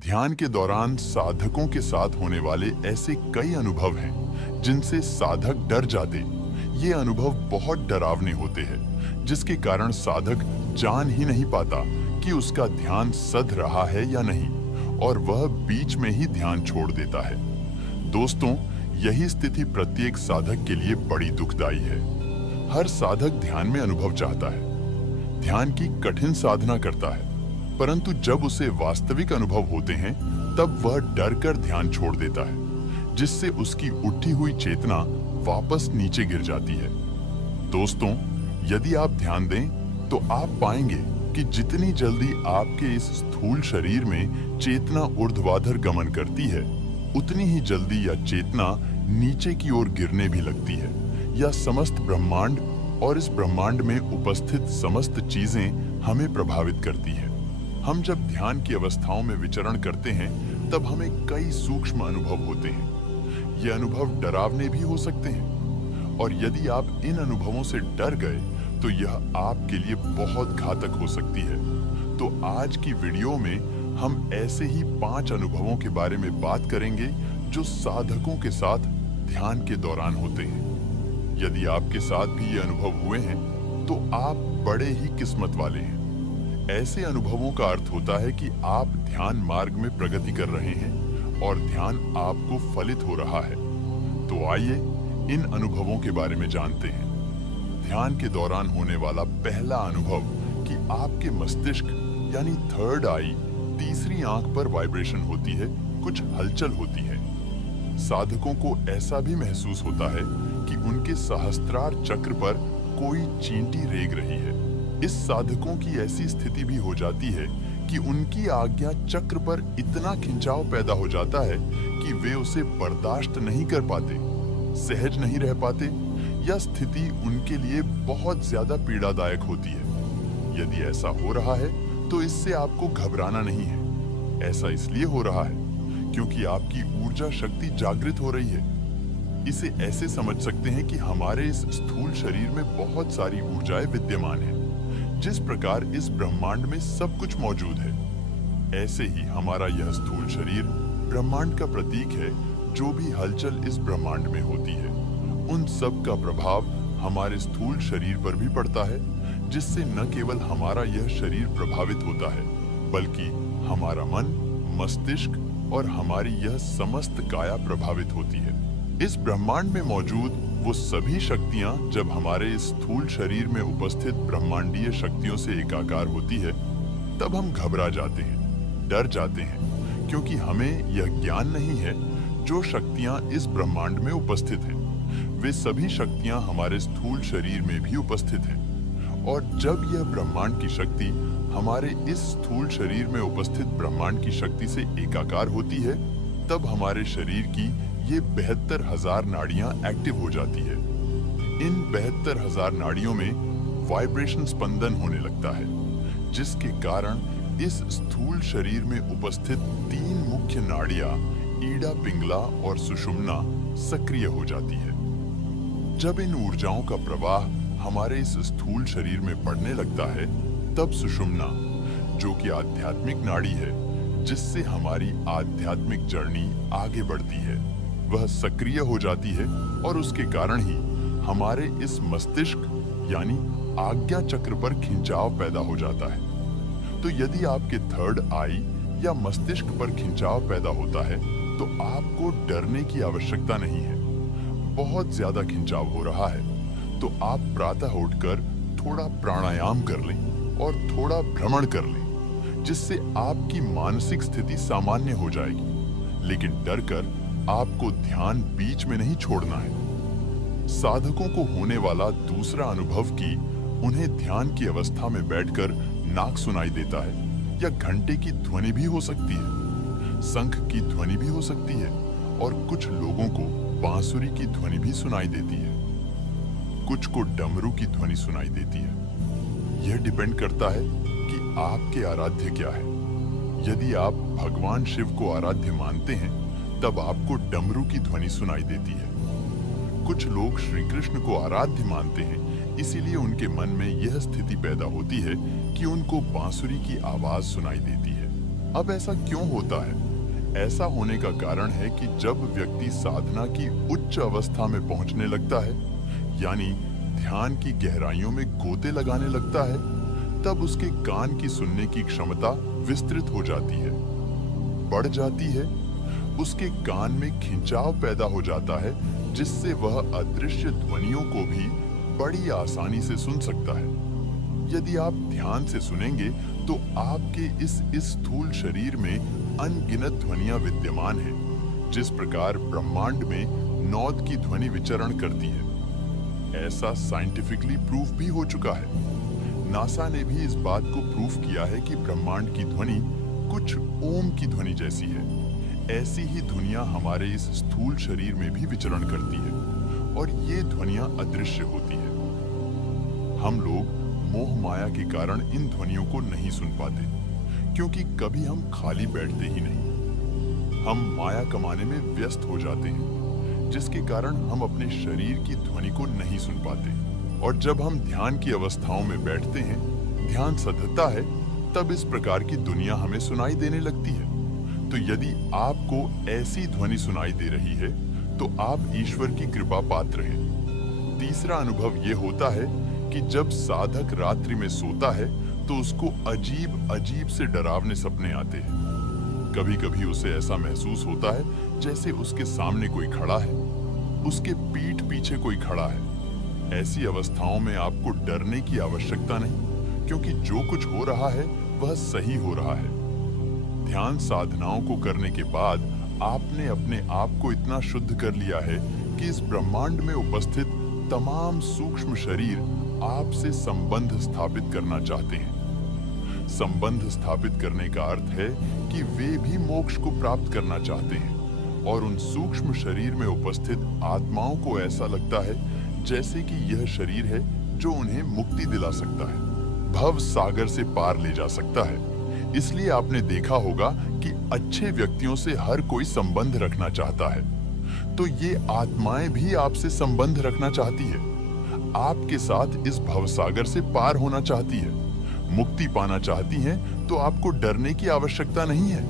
ध्यान के दौरान साधकों के साथ होने वाले ऐसे कई अनुभव हैं जिनसे साधक डर जाते। ये अनुभव बहुत डरावने होते हैं, जिसके कारण साधक जान ही नहीं पाता कि उसका ध्यान सध रहा है या नहीं, और वह बीच में ही ध्यान छोड़ देता है। दोस्तों, यही स्थिति प्रत्येक साधक के लिए बड़ी दुखदाई है। हर साधक ध्यान में अनुभव चाहता है, ध्यान की कठिन साधना करता है, परंतु जब उसे वास्तविक अनुभव होते हैं तब वह डर कर ध्यान छोड़ देता है, जिससे उसकी उठी हुई चेतना वापस नीचे गिर जाती है। दोस्तों, यदि आप ध्यान दें तो आप पाएंगे कि जितनी जल्दी आपके इस स्थूल शरीर में चेतना ऊर्ध्वाधर गमन करती है, उतनी ही जल्दी यह चेतना नीचे की ओर गिरने भी लगती है। यह समस्त ब्रह्मांड और इस ब्रह्मांड में उपस्थित समस्त चीजें हमें प्रभावित करती है। हम जब ध्यान की अवस्थाओं में विचरण करते हैं तब हमें कई सूक्ष्म अनुभव होते हैं। ये अनुभव डरावने भी हो सकते हैं, और यदि आप इन अनुभवों से डर गए तो यह आपके लिए बहुत घातक हो सकती है। तो आज की वीडियो में हम ऐसे ही 5 अनुभवों के बारे में बात करेंगे जो साधकों के साथ ध्यान के दौरान होते हैं। यदि आपके साथ भी ये अनुभव हुए हैं तो आप बड़े ही किस्मत वाले हैं। ऐसे अनुभवों का अर्थ होता है कि आप ध्यान मार्ग में प्रगति कर रहे हैं और ध्यान आपको फलित हो रहा है। तो आइए इन अनुभवों के बारे में जानते हैं। ध्यान के दौरान होने वाला पहला अनुभव कि आपके मस्तिष्क यानी थर्ड आई, तीसरी आंख पर वाइब्रेशन होती है, कुछ हलचल होती है। साधकों को ऐसा भी महसूस होता है कि उनके सहस्त्रार चक्र पर कोई चींटी रेंग रही है। इस साधकों की ऐसी स्थिति भी हो जाती है कि उनकी आज्ञा चक्र पर इतना खिंचाव पैदा हो जाता है कि वे उसे बर्दाश्त नहीं कर पाते, सहज नहीं रह पाते। यह स्थिति उनके लिए बहुत ज्यादा पीड़ादायक होती है। यदि ऐसा हो रहा है तो इससे आपको घबराना नहीं है। ऐसा इसलिए हो रहा है क्योंकि आपकी ऊर्जा शक्ति जागृत हो रही है। इसे ऐसे समझ सकते हैं कि हमारे इस स्थूल शरीर में बहुत सारी ऊर्जाएं विद्यमान हैं। जिस प्रकार इस ब्रह्मांड में सब कुछ मौजूद है, ऐसे ही हमारा यह स्थूल शरीर ब्रह्मांड का प्रतीक है। जो भी हलचल इस ब्रह्मांड में होती है, उन सब का प्रभाव हमारे स्थूल शरीर पर भी पड़ता है, जिससे न केवल हमारा यह शरीर प्रभावित होता है, बल्कि हमारा मन, मस्तिष्क और हमारी यह समस्त काया प्रभावित होती है। इस ब्रह्मांड में मौजूद वो सभी शक्तियां जब हमारे इस स्थूल शरीर में उपस्थित ब्रह्मांडीय शक्तियों से एकाकार होती है, तब हम घबरा जाते हैं, डर जाते हैं, क्योंकि हमें यह ज्ञान नहीं है जो शक्तियां इस ब्रह्मांड में उपस्थित हैं, वे सभी शक्तियां हमारे स्थूल शरीर में भी उपस्थित हैं। और जब यह ब्रह्मांड की शक्ति हमारे इस स्थूल शरीर में उपस्थित ब्रह्मांड की शक्ति से एकाकार होती है, तब हमारे शरीर की ये 72,000 नाड़ियां एक्टिव हो जाती है। इन 72,000 नाड़ियों में वाइब्रेशन स्पंदन होने लगता है, जिसके कारण इस स्थूल शरीर में उपस्थित 3 मुख्य नाड़ियां ईडा, पिंगला और सुषुम्ना सक्रिय हो जाती है। जब इन ऊर्जाओं का प्रवाह हमारे इस स्थूल शरीर में पड़ने लगता है, तब सुषुम्ना, जो कि आध्यात्मिक नाड़ी है, जिससे हमारी आध्यात्मिक जर्नी आगे बढ़ती है, वह सक्रिय हो जाती है, और उसके कारण ही हमारे इस मस्तिष्क यानी आज्ञा चक्र पर खिंचाव पैदा हो जाता है। तो यदि आपके थर्ड आई या मस्तिष्क पर खिंचाव पैदा होता है तो आपको डरने की आवश्यकता नहीं है। बहुत ज्यादा खिंचाव हो रहा है तो आप प्रातः उठकर थोड़ा प्राणायाम कर लें और थोड़ा भ्रमण कर लें, जिससे आपकी मानसिक स्थिति सामान्य हो जाएगी। लेकिन डर कर आपको ध्यान बीच में नहीं छोड़ना है। साधकों को होने वाला दूसरा अनुभव कि उन्हें ध्यान की अवस्था में बैठकर नाक सुनाई देता है, या घंटे की ध्वनि भी हो सकती है, शंख की ध्वनि भी हो सकती है, और कुछ लोगों को बांसुरी की ध्वनि भी सुनाई देती है, कुछ को डमरू की ध्वनि सुनाई देती है। यह डिपेंड करता है कि आपके आराध्य क्या है। यदि आप भगवान शिव को आराध्य मानते हैं तब आपको डमरू की ध्वनि सुनाई देती है। कुछ लोग श्री कृष्ण को आराध्य मानते हैं, इसीलिए उनके मन में यह स्थिति पैदा होती है कि उनको बांसुरी की आवाज सुनाई देती है। अब ऐसा क्यों होता है? ऐसा होने का कारण है कि जब व्यक्ति साधना की उच्च अवस्था में पहुंचने लगता है, यानी ध्यान की गहराइयों में गोते लगाने लगता है, तब उसके कान की सुनने की क्षमता विस्तृत हो जाती है, बढ़ जाती है। उसके कान में खिंचाव पैदा हो जाता है, जिससे वह अदृश्य ध्वनियों को भी बड़ी आसानी से सुन सकता है। यदि आप ध्यान से सुनेंगे तो आपके इस स्थूल शरीर में अनगिनत ध्वनियां विद्यमान हैं, जिस प्रकार ब्रह्मांड में नौद की ध्वनि विचरण करती है। ऐसा साइंटिफिकली प्रूफ भी हो चुका है। नासा ने भी इस बात को प्रूफ किया है कि ब्रह्मांड की ध्वनि कुछ ओम की ध्वनि जैसी है। ऐसी ही ध्वनियां हमारे इस स्थूल शरीर में भी विचरण करती है और ये ध्वनियां अदृश्य होती है। हम लोग मोह माया के कारण इन ध्वनियों को नहीं सुन पाते, क्योंकि कभी हम खाली बैठते ही नहीं। हम माया कमाने में व्यस्त हो जाते हैं, जिसके कारण हम अपने शरीर की ध्वनि को नहीं सुन पाते। और जब हम ध्यान की अवस्थाओं में बैठते हैं, ध्यान सधता है, तब इस प्रकार की दुनिया हमें सुनाई देने लगती है। तो यदि आपको ऐसी ध्वनि सुनाई दे रही है, तो आप ईश्वर की कृपा पात्र हैं। तीसरा अनुभव ये होता है कि जब साधक रात्रि में सोता है, तो उसको अजीब अजीब से डरावने सपने आते हैं। कभी कभी उसे ऐसा महसूस होता है जैसे उसके सामने कोई खड़ा है, उसके पीठ पीछे कोई खड़ा है। ऐसी अवस्थाओं में आपको डरने की आवश्यकता नहीं, क्योंकि जो कुछ हो रहा है वह सही हो रहा है। ध्यान साधनाओं को करने के बाद आपने अपने आप को इतना शुद्ध कर लिया है कि इस ब्रह्मांड में उपस्थित तमाम सूक्ष्म शरीर आपसे संबंध स्थापित करना चाहते हैं। संबंध स्थापित करने का अर्थ है कि वे भी मोक्ष को प्राप्त करना चाहते हैं, और उन सूक्ष्म शरीर में उपस्थित आत्माओं को ऐसा लगता है जैसे कि यह शरीर है जो उन्हें मुक्ति दिला सकता है, भव सागर से पार ले जा सकता है। इसलिए आपने देखा होगा कि अच्छे व्यक्तियों से हर कोई संबंध रखना चाहता है, तो ये आत्माएं भी आपसे संबंध रखना चाहती है, आपके साथ इस भवसागर से पार होना चाहती है, मुक्ति पाना चाहती हैं, तो आपको डरने की आवश्यकता नहीं है।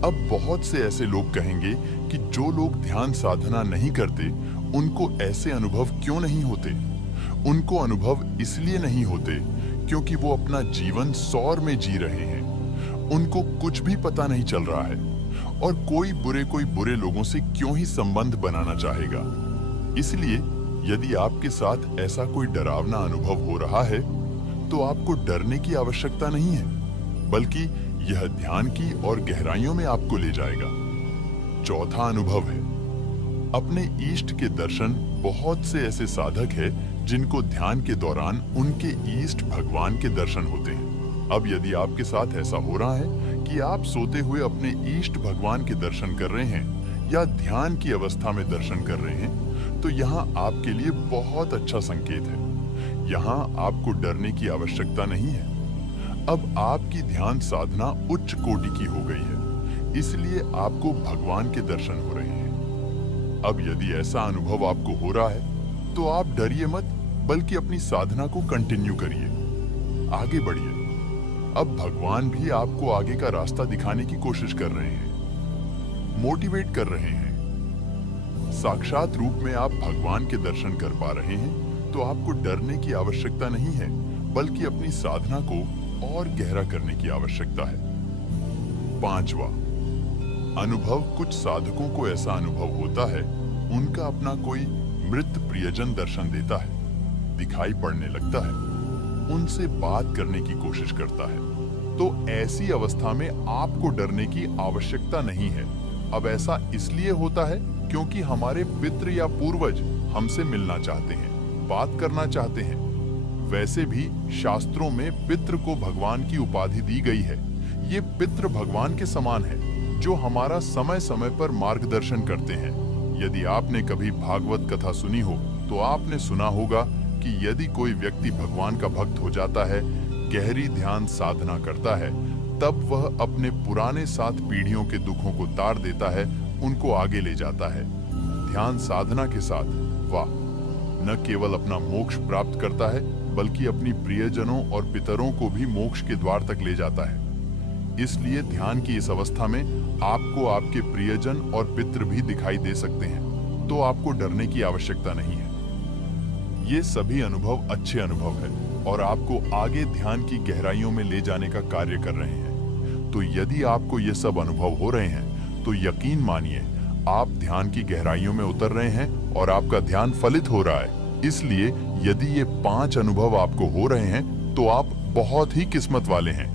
अब बहुत से ऐसे लोग कहेंगे कि जो लोग ध्यान साधना नहीं करते, उनको ऐसे अनुभव क्यों नहीं होते? उनको अनुभव इसलिए नहीं होते क्योंकि वो अपना जीवन सौर में जी रहे हैं। उनको कुछ भी पता नहीं चल रहा है, और कोई बुरे लोगों से क्यों ही संबंध बनाना चाहेगा। इसलिए यदि आपके साथ ऐसा कोई डरावना अनुभव हो रहा है, तो आपको डरने की आवश्यकता नहीं है, बल्कि यह ध्यान की और गहराइयों में आपको ले जाएगा। चौथा अनुभव है अपने इष्ट के दर्शन। बहुत से ऐसे साधक हैं जिनको ध्यान के दौरान उनके इष्ट भगवान के दर्शन होते हैं। अब यदि आपके साथ ऐसा हो रहा है कि आप सोते हुए अपने इष्ट भगवान के दर्शन कर रहे हैं या ध्यान की अवस्था में दर्शन कर रहे हैं, तो यहाँ आपके लिए बहुत अच्छा संकेत है। यहाँ आपको डरने की आवश्यकता नहीं है। अब आपकी ध्यान साधना उच्च कोटि की हो गई है, इसलिए आपको भगवान के दर्शन हो रहे हैं। अब यदि ऐसा अनुभव आपको हो रहा है, तो आप डरिए मत, बल्कि अपनी साधना को कंटिन्यू करिए, आगे बढ़िए। अब भगवान भी आपको आगे का रास्ता दिखाने की कोशिश कर रहे हैं, मोटिवेट कर रहे हैं। साक्षात रूप में आप भगवान के दर्शन कर पा रहे हैं, तो आपको डरने की आवश्यकता नहीं है, बल्कि अपनी साधना को और गहरा करने की आवश्यकता है। पांचवा अनुभव, कुछ साधकों को ऐसा अनुभव होता है, उनका अपना कोई मृत प्रियजन दर्शन देता है, दिखाई पड़ने लगता है, उनसे बात करने की कोशिश करता है। तो ऐसी अवस्था में आपको डरने की आवश्यकता नहीं है। अब ऐसा इसलिए होता है क्योंकि हमारे पितृ या पूर्वज हमसे मिलना चाहते हैं, बात करना चाहते हैं। वैसे भी शास्त्रों में पितृ को भगवान की उपाधि दी गई है। ये पितृ भगवान के समान है, जो हमारा समय समय पर मार्गदर्शन करते हैं। यदि आपने कभी भागवत कथा सुनी हो, तो आपने सुना होगा कि यदि कोई व्यक्ति भगवान का भक्त हो जाता है, गहरी ध्यान साधना करता है, तब वह अपने पुराने 7 पीढ़ियों के दुखों को तार देता है, उनको आगे ले जाता है। ध्यान साधना के साथ वह न केवल अपना मोक्ष प्राप्त करता है, बल्कि अपनी प्रियजनों और पितरों को भी मोक्ष के द्वार तक ले जाता है। इसलिए ध्यान की इस अवस्था में आपको आपके प्रियजन और पितृ भी दिखाई दे सकते हैं, तो आपको डरने की आवश्यकता नहीं है। ये सभी अनुभव अच्छे अनुभव है और आपको आगे ध्यान की गहराइयों में ले जाने का कार्य कर रहे हैं। तो यदि आपको ये सब अनुभव हो रहे हैं तो यकीन मानिए आप ध्यान की गहराइयों में उतर रहे हैं और आपका ध्यान फलित हो रहा है। इसलिए यदि ये 5 अनुभव आपको हो रहे हैं तो आप बहुत ही किस्मत वाले हैं।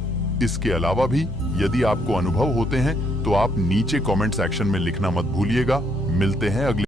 इसके अलावा भी यदि आपको अनुभव होते हैं तो आप नीचे कमेंट सेक्शन में लिखना मत भूलिएगा। मिलते हैं अगले